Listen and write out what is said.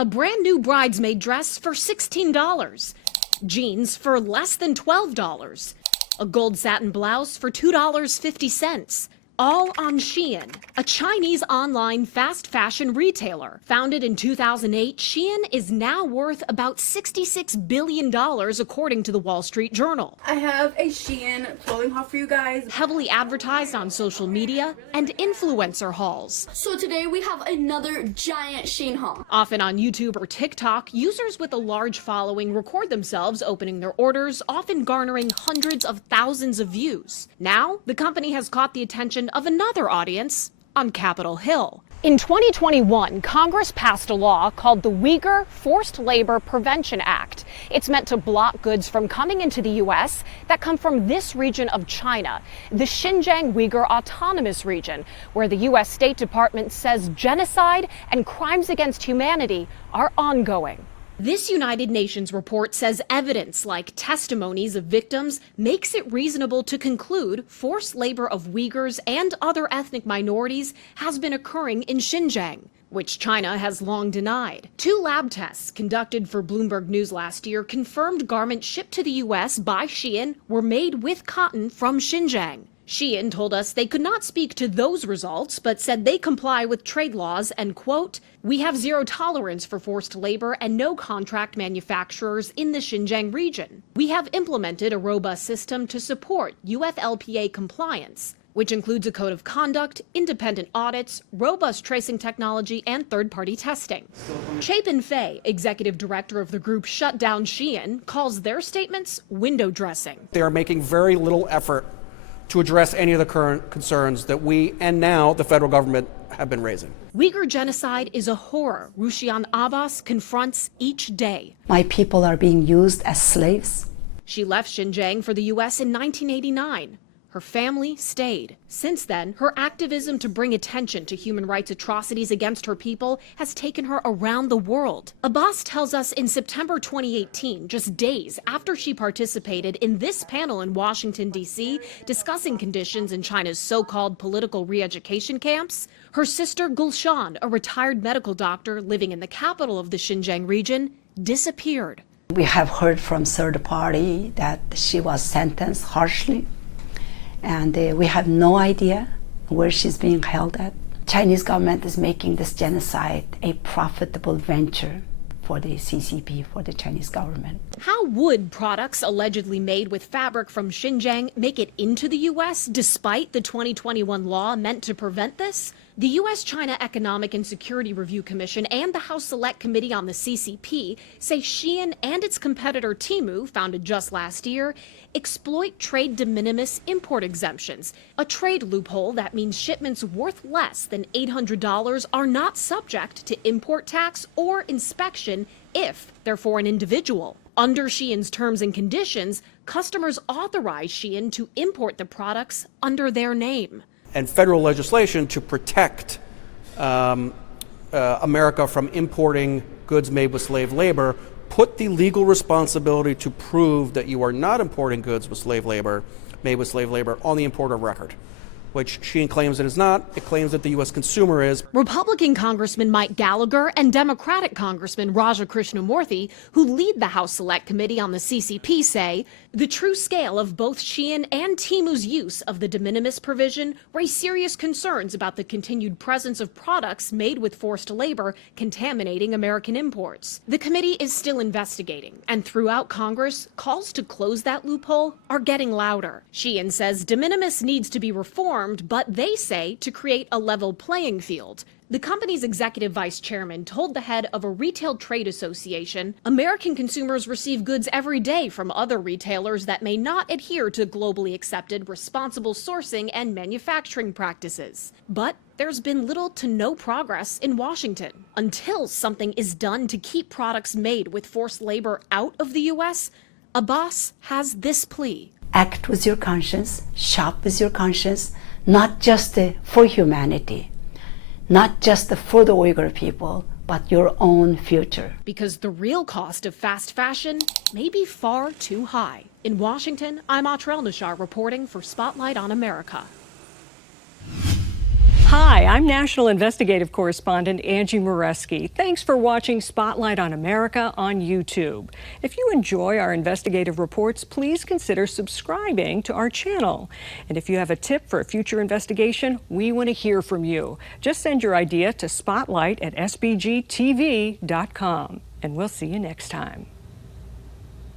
A brand new bridesmaid dress for $16. Jeans for less than $12. A gold satin blouse for $2.50. All on Shein, a Chinese online fast fashion retailer. Founded in 2008, Shein is now worth about $66 billion, according to the Wall Street Journal. I have a Shein clothing haul for you guys. Heavily advertised on social media and influencer hauls. So today we have another giant Shein haul. Often on YouTube or TikTok, users with a large following record themselves opening their orders, often garnering hundreds of thousands of views. Now, the company has caught the attention of another audience on Capitol Hill. In 2021, Congress passed a law called the Uyghur Forced Labor Prevention Act. It's meant to block goods from coming into the U.S. that come from this region of China, the Xinjiang Uyghur Autonomous Region, where the U.S. State Department says genocide and crimes against humanity are ongoing. This United Nations report says evidence like testimonies of victims makes it reasonable to conclude forced labor of Uyghurs and other ethnic minorities has been occurring in Xinjiang, which China has long denied. 2 lab tests conducted for Bloomberg News last year confirmed garments shipped to the U.S. by Shein were made with cotton from Xinjiang. Shein told us they could not speak to those results, but said they comply with trade laws and, quote, "We have zero tolerance for forced labor and no contract manufacturers in the Xinjiang region. We have implemented a robust system to support UFLPA compliance, which includes a code of conduct, independent audits, robust tracing technology, and third-party testing." Chapin Fei, executive director of the group shut down Shein, calls their statements window dressing. They are making very little effort to address any of the current concerns that we and now the federal government have been raising. Uyghur genocide is a horror Rushian Abbas confronts each day. My people are being used as slaves. She left Xinjiang for the U.S. in 1989. Her family stayed. Since then, her activism to bring attention to human rights atrocities against her people has taken her around the world. Abbas tells us in September 2018, just days after she participated in this panel in Washington, D.C., discussing conditions in China's so-called political re-education camps, her sister Gulshan, a retired medical doctor living in the capital of the Xinjiang region, disappeared. We have heard from third party that she was sentenced harshly. And we have no idea where she's being held at. Chinese government is making this genocide a profitable venture for the CCP, for the Chinese government. How would products allegedly made with fabric from Xinjiang make it into the U.S. despite the 2021 law meant to prevent this? The U.S.-China Economic and Security Review Commission and the House Select Committee on the CCP say Shein and its competitor Temu, founded just last year, exploit trade de minimis import exemptions, a trade loophole that means shipments worth less than $800 are not subject to import tax or inspection if they're for an individual. Under Shein's terms and conditions, customers authorize Shein to import the products under their name. And federal legislation to protect America from importing goods made with slave labor put the legal responsibility to prove that you are not importing goods with slave labor, made with slave labor, on the importer record, which Shein claims it is not. It claims that the U.S. consumer is. Republican Congressman Mike Gallagher and Democratic Congressman Raja Krishnamurthy, who lead the House Select Committee on the CCP, say the true scale of both Shein and Temu's use of the de minimis provision raise serious concerns about the continued presence of products made with forced labor contaminating American imports. The committee is still investigating, and throughout Congress, calls to close that loophole are getting louder. Shein says de minimis needs to be reformed, but they say to create a level playing field. The company's executive vice chairman told the head of a retail trade association, American consumers receive goods every day from other retailers that may not adhere to globally accepted responsible sourcing and manufacturing practices. But there's been little to no progress in Washington. Until something is done to keep products made with forced labor out of the U.S., Abbas has this plea. Act with your conscience, shop with your conscience, not just for humanity, not just for the Uyghur people, but your own future. Because the real cost of fast fashion may be far too high. In Washington, I'm Atrel Nashar reporting for Spotlight on America. Hi, I'm National Investigative Correspondent Angie Moreski. Thanks for watching Spotlight on America on YouTube. If you enjoy our investigative reports, please consider subscribing to our channel. And if you have a tip for a future investigation, we want to hear from you. Just send your idea to spotlight@sbgtv.com. And we'll see you next time.